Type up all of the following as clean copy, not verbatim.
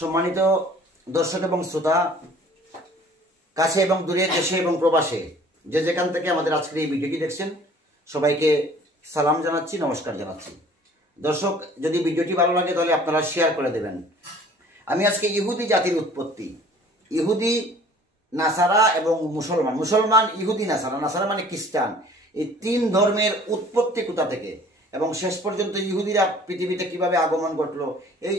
সম্মানিত দর্শক এবং শ্রোতা, কাছে এবং দূরে, দেশে এবং প্রবাসে যে যেখান থেকে আমাদের আজকের এই ভিডিওটি দেখছেন, সবাইকে সালাম জানাচ্ছি, নমস্কার জানাচ্ছি। দর্শক, যদি ভিডিওটি ভালো লাগে তাহলে আপনারা শেয়ার করে দেবেন। আমি আজকে ইহুদি জাতির উৎপত্তি, ইহুদি, নাসারা এবং মুসলমান, মুসলমান, ইহুদি, নাসারা, নাসারা মানে খ্রিস্টান, এই তিন ধর্মের উৎপত্তি কোথা থেকে এবং শেষ পর্যন্ত ইহুদিরা পৃথিবীতে কিভাবে আগমন ঘটলো, এই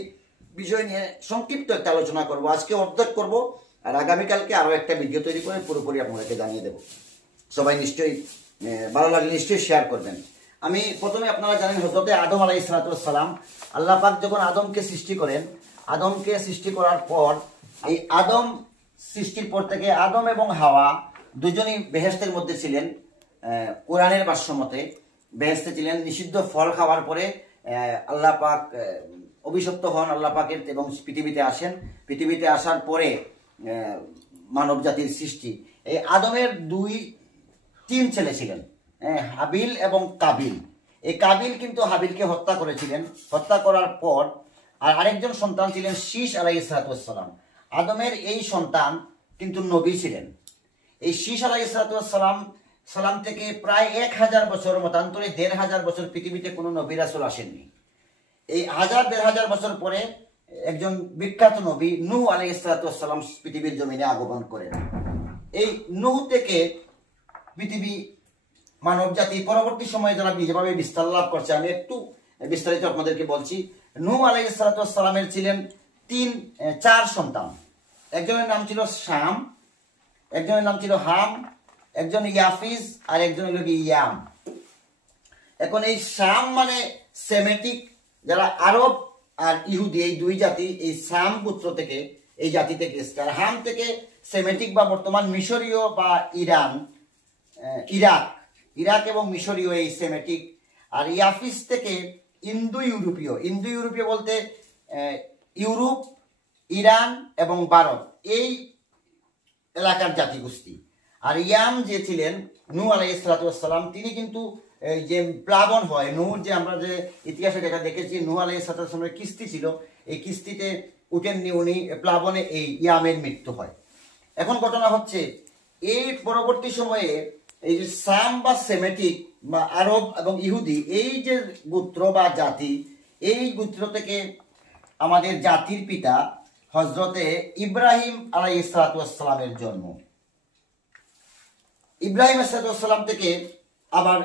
বিষয় নিয়ে সংক্ষিপ্ত একটা আলোচনা করব। আজকে অর্ধেক করব, আর আগামীকালকে আরও একটা ভিডিও তৈরি করে পুরোপুরি আপনাদেরকে জানিয়ে দেব। সবাই নিশ্চয়ই ভালো লাগলে নিশ্চয়ই শেয়ার করবেন। আমি প্রথমে, আপনারা জানেন, হযরতে আদম আলাইহিস সালাম, আল্লাহ পাক যখন আদমকে সৃষ্টি করেন, আদমকে সৃষ্টি করার পর, এই আদম সৃষ্টির পর থেকে আদম এবং হাওয়া দুজনই বেহেশতের মধ্যে ছিলেন। কোরআনের ভাষ্য মতে বেহেশতে ছিলেন। নিষিদ্ধ ফল খাওয়ার পরে আল্লাহ পাক অভিশপ্ত হন আল্লাহ পাকের এবং পৃথিবীতে আসেন। পৃথিবীতে আসার পরে মানব জাতির সৃষ্টি। এই আদমের তিন ছেলে ছিলেন, হাবিল এবং কাবিল। এই কাবিল কিন্তু হাবিলকে হত্যা করেছিলেন। হত্যা করার পর আর আরেকজন সন্তান ছিলেন শীশ আলাইহিস আদমের এই সন্তান কিন্তু নবী ছিলেন। এই শীশ আলাইহিস সালাম থেকে প্রায় 1000 বছর, মতান্তরে 1500 বছর পৃথিবীতে কোনো নবী রাসূল আসেননি। এই 1000-1500 বছর পরে একজন বিখ্যাত নবী নূহ আলাইহিস সালাম পৃথিবীর জমিনে আগমন করেন। এই নূহ থেকে পৃথিবী, মানব জাতি পরবর্তী সময়ে যারা যেভাবে বিস্তার লাভ করছে, আমি একটু বিস্তারিত আপনাদেরকে বলছি। নূহ আলাইহিস সালামের ছিলেন 4 সন্তান। একজনের নাম ছিল শাম, একজনের নাম ছিল হাম, একজন ইয়াফিজ, আর একজন হল ইয়াম। এখন এই শাম মানে সেমেটিক, যারা আরব আর ইহুদি, এই দুই জাতি, এই শাম পুত্র থেকে, এই জাতি থেকে এসছে। আর হাম থেকে সেমেটিক বা বর্তমান মিশরীয় বা ইরাক এবং মিশরীয়, এই সেমেটিক। আর ইয়াফিস থেকে ইন্দো ইউরোপীয় বলতে ইউরোপ, ইরান এবং ভারত, এই এলাকার জাতিগোষ্ঠী। আর ইয়াম যে ছিলেন নূহ আলাইহিস সালাম, তিনি কিন্তু যে প্লাবন হয়, নূহ যে আমরা যে ইতিহাসে যেটা দেখেছি, নূহ আলাইহিস সালামের কিস্তি ছিল, এই কিস্তিতে উঠেননি উনি, প্লাবনে এই ইয়ামের মৃত্যু হয়। এখন ঘটনা হচ্ছে, এই পরবর্তী সময়ে এই যে সাম বা সেমেটিক বা আরব এবং ইহুদি, এই যে গোত্র বা জাতি, এই গোত্র থেকে আমাদের জাতির পিতা হযরতে ইব্রাহিম আলাইহিস সালামের জন্ম। ইব্রাহিম আলাইহিস সালাম থেকে আবার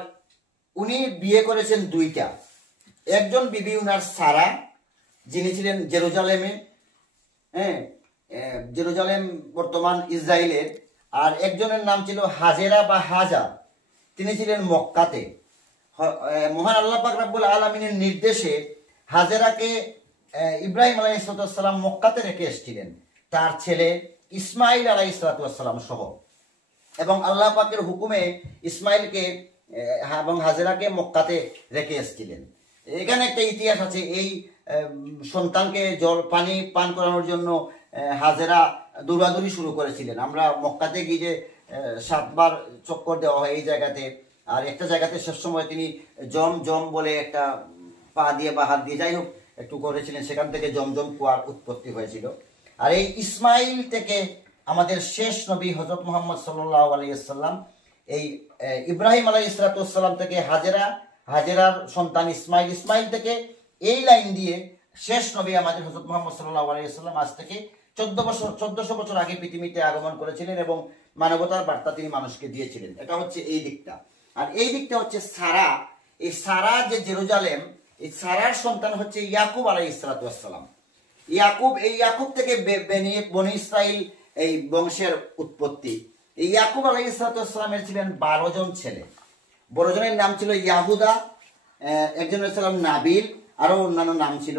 উনি বিয়ে করেছেন 2টা। একজন বিবি উনার সারা, যিনি ছিলেন জেরুজালেমে, জেরুজালেম বর্তমান ইসরায়েলের। আর একজনের নাম ছিল হাজেরা বা হাজা, তিনি ছিলেন মক্কাতে। মহান আল্লাহ পাক রব্বুল আলামিনের নির্দেশে হাজেরাকে ইব্রাহিম আলাইহিস সালাম মক্কাতে রেখে এসেছিলেন, তার ছেলে ইসমাইল আলাইহিস সালাম সহ। এবং আল্লাহ পাকের হুকুমে ইসমাইলকে এবং হাজেরাকে মক্কাতে রেখে এসেছিলেন। এখানে একটা ইতিহাস আছে, এই সন্তানকে পানি পান করানোর জন্য হাজেরা দৌড়াদৌড়ি শুরু করেছিলেন। আমরা মক্কাতে গিয়ে যে 7 বার চক্কর দেওয়া হয় এই জায়গাতে, আর একটা জায়গাতে শেষ সময় তিনি জম বলে একটা পা দিয়ে বা হাত দিয়ে, যাই হোক, একটু করেছিলেন, সেখান থেকে জমজম কুয়ার উৎপত্তি হয়েছিল। আর এই ইসমাইল থেকে আমাদের শেষ নবী হযরত মুহাম্মদ সাল্লাল্লাহু আলাইহি ওয়াসাল্লাম, এই ইব্রাহিম আলাইহিস সালাম থেকে হাজেরার সন্তান ইসমাইল থেকে এই লাইন দিয়ে শেষ নবী আমাদের হযরত মুহাম্মদ সাল্লাল্লাহু আলাইহি ওয়াসাল্লাম আজ থেকে 1400 বছর আগে পৃথিবীতে আগমন করেছিলেন এবং মানবতার বার্তা তিনি মানুষকে দিয়েছিলেন। এটা হচ্ছে এই দিকটা। আর এই দিকটা হচ্ছে সারা। এই সারা যে জেরুজালেম, এই সারার সন্তান হচ্ছে ইয়াকুব আলাইহিস সালাম। এই ইয়াকুব থেকে বনি ইসরাইল এই বংশের উৎপত্তি। এই ইয়াকুব আলাইহিস সালামের ছিলেন 12 জন ছেলে। বড় জনের নাম ছিল ইয়াহুদা, একজনের ছিলেন নাবিল, আরো অন্যান্য নাম ছিল।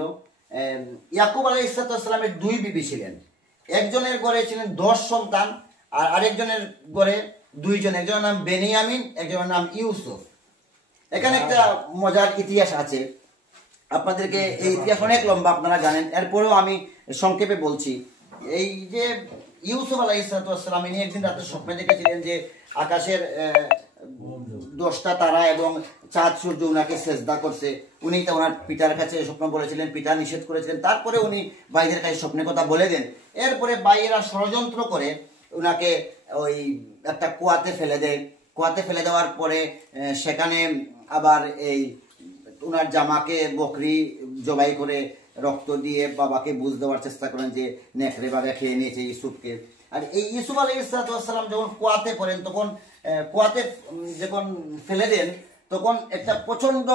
ইয়াকুব আলাইহিস সালামের 2 বিবি ছিলেন। একজনের ঘরে ছিলেন 10 সন্তান, আর আরেকজনের ঘরে 2 জন। একজনের নাম বেনিয়ামিন, একজনের নাম ইউসুফ। এখানে একটা মজার ইতিহাস আছে, আপনাদেরকে এই ইতিহাস অনেক লম্বা, আপনারা জানেন, এরপরেও আমি সংক্ষেপে বলছি। এই যে ইউসুফ আলাইহিস সালাম, ইনি একদিন রাতে স্বপ্নে দেখেছিলেন যে আকাশের 10টা তারা এবং চাঁদ সূর্য উনাকে সেজদা করছে, উনি তো ওনার পিতার কাছে স্বপ্ন বলেছিলেন, পিতা নিষেধ করেছিলেন, তারপরে উনি ভাইদের কাছে স্বপ্নের কথা বলে দেন। এরপরে ভাইয়েরা ষড়যন্ত্র করে ওনাকে ওই একটা কুয়াতে ফেলে দেয়। কুয়াতে ফেলে দেওয়ার পরে সেখানে আবার এই ওনার জামাকে বকরি জবাই করে রক্ত দিয়ে বাবাকে বুঝ দেওয়ার চেষ্টা করেন যে নেকড়ে বাঘা খেয়ে নিয়েছে ইউসুফকে। আর এই ইউসুফ আলাইহিসসালাম যখন কুয়াতে পড়েন, তখন কুয়াতে যখন ফেলে দেন, তখন একটা প্রচন্ড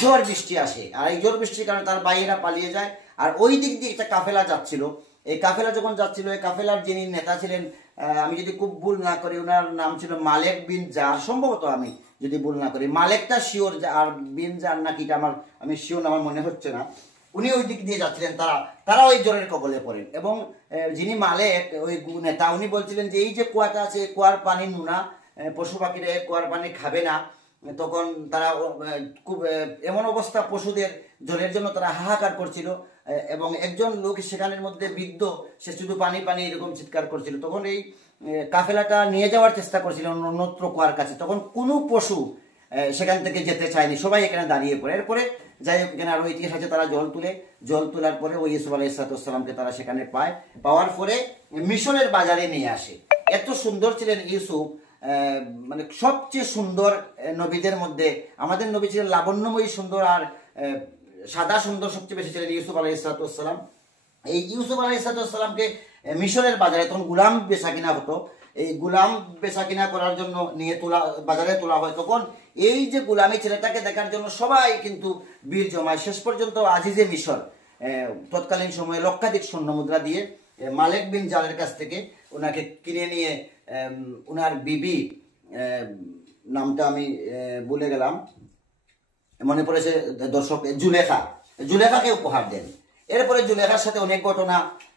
ঝড় বৃষ্টি আসে। আর এই ঝড় বৃষ্টির কারণে তার ভাইয়েরা পালিয়ে যায়। আর ওই দিক দিয়ে একটা কাফেলা যাচ্ছিল। এই কাফেলা যখন যাচ্ছিল, এই কাফেলার যিনি নেতা ছিলেন, আমি যদি খুব ভুল না করি, ওনার নাম ছিল মালেক বিন জার, সম্ভবত আমি যদি ভুল না করি, মালেকটা শিওর, আর বিন জার নাকি আমি শিওর আমার মনে হচ্ছে না। উনি ওই দিক দিয়ে যাচ্ছিলেন, তারা ওই জ্বরের কবলে পড়েন। এবং যিনি মালেক, ওই নেতা, উনি বলছিলেন যে এই যে কুয়াটা আছে, কুয়ার পানি নোনা, পশু পাখিরা কুয়ার পানি খাবে না। তখন তারা খুব এমন অবস্থা, পশুদের জলের জন্য তারা হাহাকার করছিল। এবং একজন লোক সেখানের মধ্যে বৃদ্ধ, সে শুধু পানি পানি এরকম চিৎকার করছিল। তখন এই কাফেলাটা নিয়ে যাওয়ার চেষ্টা করছিল অন্যত্র কুয়ার কাছে। তখন কোনো পশু সেখান থেকে যেতে চায়নি, সবাই এখানে দাঁড়িয়ে পড়ে। এরপরে যাই হোক, এখানে আরো ইতিহাস আছে, তারা জল তোলার পরে ওই ইউসুফ আলাইহিসসালামকে তারা সেখানে পায়। পাওয়ার পরে মিশরের বাজারে নিয়ে আসে। এত সুন্দর ছিলেন ইউসুফ, মানে সবচেয়ে সুন্দর নবীদের মধ্যে আমাদের নবী ছিলেন লাবণ্যময়ী সুন্দর, আর সাদা সুন্দর সবচেয়ে বেশি ছিলেন ইউসুফ আলাইহিসসালাম। এই ইউসুফ আলাইহিসসালামকে মিশরের বাজারে তখন গুলাম বেচা কিনা হতো। এই গুলাম বেচা কিনা করার জন্য বাজারে তোলা হয়। তখন এই যে গুলামী ছেলেটাকে দেখার জন্য সবাই কিন্তু বীর জমায়। শেষ পর্যন্ত আজিজে মিশর তৎকালীন সময়ে লক্ষাধিক স্বর্ণ মুদ্রা দিয়ে মালেক বিন জারের কাছ থেকে ওনাকে কিনে নিয়ে ওনার বিবি, নামটা আমি ভুলে গেলাম, মনে পড়েছে দর্শক, জুলেখাকে উপহার দেন। এরপরে জুলেখার সাথে অনেক ঘটনা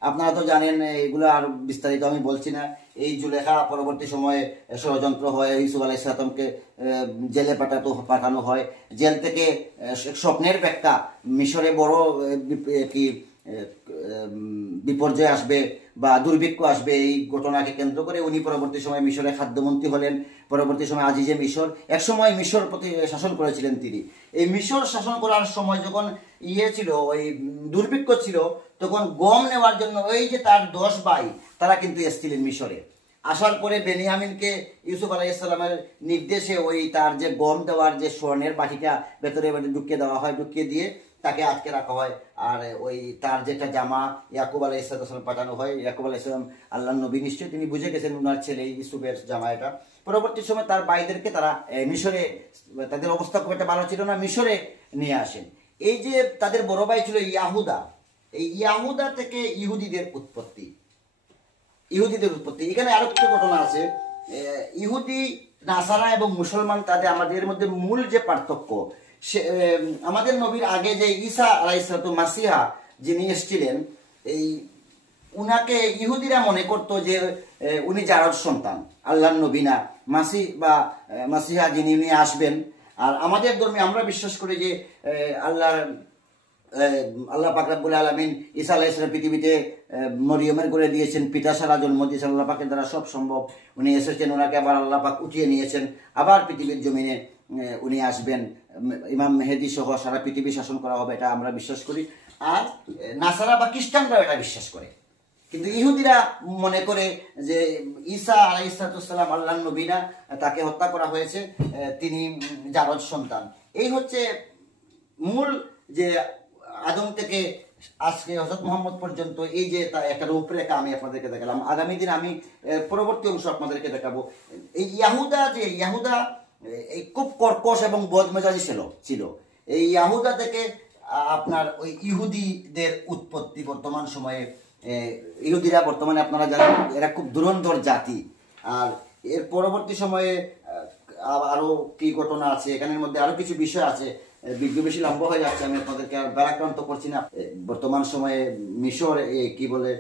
আপনারা তো জানেন, এগুলো আর বিস্তারিত আমি বলছি না। এই জুলেখা পরবর্তী সময়ে ষড়যন্ত্র হয়, ইউসুফ আলাইহিসসালামকে জেলে পাঠানো হয়। জেল থেকে স্বপ্নের ব্যাখ্যা, মিশরে বড় কি বিপর্যয় আসবে বা দুর্ভিক্ষ আসবে, এই ঘটনাকে কেন্দ্র করে উনি পরবর্তী সময় মিশরে খাদ্যমন্ত্রী হলেন। পরবর্তী সময় আজিজে মিশর, একসময় মিশর প্রতি শাসন করেছিলেন তিনি। এই মিশর শাসন করার সময় যখন ছিল, ওই দুর্ভিক্ষ ছিল, তখন গম নেওয়ার জন্য ওই যে তার 10 ভাই, তারা কিন্তু এসেছিলেন মিশরে। আসার পরে বেনিয়ামিনকে ইউসুফ আলাইহিসসালামের নির্দেশে ওই তার যে গম দেওয়ার যে স্বর্ণের বাটিটা ভেতরে ঢুকিয়ে দেওয়া হয়, ঢুকিয়ে দিয়ে তাকে আটকে রাখা হয়। আর ওই তার যেটা জামা ইয়াকুব আলাইহিসসালাম পাঠানো হয়। ইয়াকুব আলাইহিসসালাম আল্লাহর নবী, নিশ্চয়ই তিনি বুঝে গেছেন ওনার ছেলে ইউসুফের জামা এটা। পরবর্তী সময় তার ভাইদেরকে তারা মিশরে, তাদের অবস্থা খুব একটা ভালো ছিল না, মিশরে নিয়ে আসেন। এই যে তাদের বড় ভাই ছিল ইয়াহুদা, এই ইয়াহুদা থেকে ইহুদিদের উৎপত্তি। এখানে আরো কিছু ঘটনা আছে। ইহুদি, নাসারা এবং মুসলমান, তাদের আমাদের মধ্যে মূল যে পার্থক্য, আমাদের নবীর আগে যে ঈসা আলাইহিসসালাম মাসিহা যিনি এসেছিলেন, এই উনাকে ইহুদিরা মনে করত যে উনি জারদ সন্তান, আল্লাহর নবী না, মাসিহা যিনি উনি আসবেন। আর আমাদের ধর্মে আমরা বিশ্বাস করি যে আল্লাহ পাক রব্বুল আলামিন ঈসা আলাইহিস সালাম পৃথিবীতে মরিয়মের করে দিয়েছেন, পিতা ছাড়া জন্ম দিয়েছেন, আল্লাহ পাকের দ্বারা সব সম্ভব। উনি এসেছেন, ওনাকে আবার আল্লাহ পাক উঠিয়ে নিয়েছেন, আবার পৃথিবীর জমিনে উনি আসবেন, ইমাম মেহেদী সহ সারা পৃথিবী শাসন করা হবে, এটা আমরা বিশ্বাস করি। আর নাসারা বা খ্রিস্টানরাও এটা বিশ্বাস করে। কিন্তু ইহুদিরা মনে করে যে ঈসা আলাইহিসসালাম আল্লাহর নবী না, তাকে হত্যা করা হয়েছে, তিনি জারদ সন্তান। এই হচ্ছে মূল যে আদম থেকে আজকে হযরত মুহাম্মদ পর্যন্ত এই যে একটা রূপরেখা আমি আপনাদেরকে দেখালাম। আগামী দিন আমি পরবর্তী অংশ আপনাদেরকে দেখাবো। এই ইয়াহুদা এই খুব কর্কশ এবং বদমেজাজি ছিল। এই ইয়াহুদা থেকে আপনার ওই ইহুদিদের উৎপত্তি। বর্তমান সময়ে ইহুদিরা বর্তমানে আপনারা জানেন এরা খুব দুরন্তর জাতি। আর এর পরবর্তী সময়ে আরো কি ঘটনা আছে, এখানের মধ্যে আরো কিছু বিষয় আছে, ভিডিও বেশি লম্বা হয়ে যাচ্ছে, আমি আপনাদেরকে আর বেড়াক্রান্ত করছি না। বর্তমান সময়ে মিশর কি বলে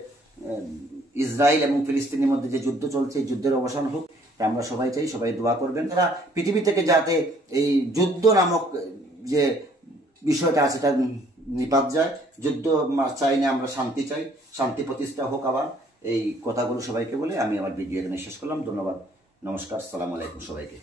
ইসরায়েল এবং ফিলিস্তিনের মধ্যে যে যুদ্ধ চলছে, এই যুদ্ধের অবসান হোক, আমরা সবাই চাই, সবাই দোয়া করবেন। তারা পৃথিবী থেকে যাতে এই যুদ্ধ নামক যে বিষয়টা আছে তা নিপাত যায়। যুদ্ধ চাই না, আমরা শান্তি চাই, শান্তি প্রতিষ্ঠা হোক। আবার এই কথাগুলো সবাইকে বলে আমি আমার ভিডিও এখানে শেষ করলাম। ধন্যবাদ, নমস্কার, আসসালামু আলাইকুম সবাইকে।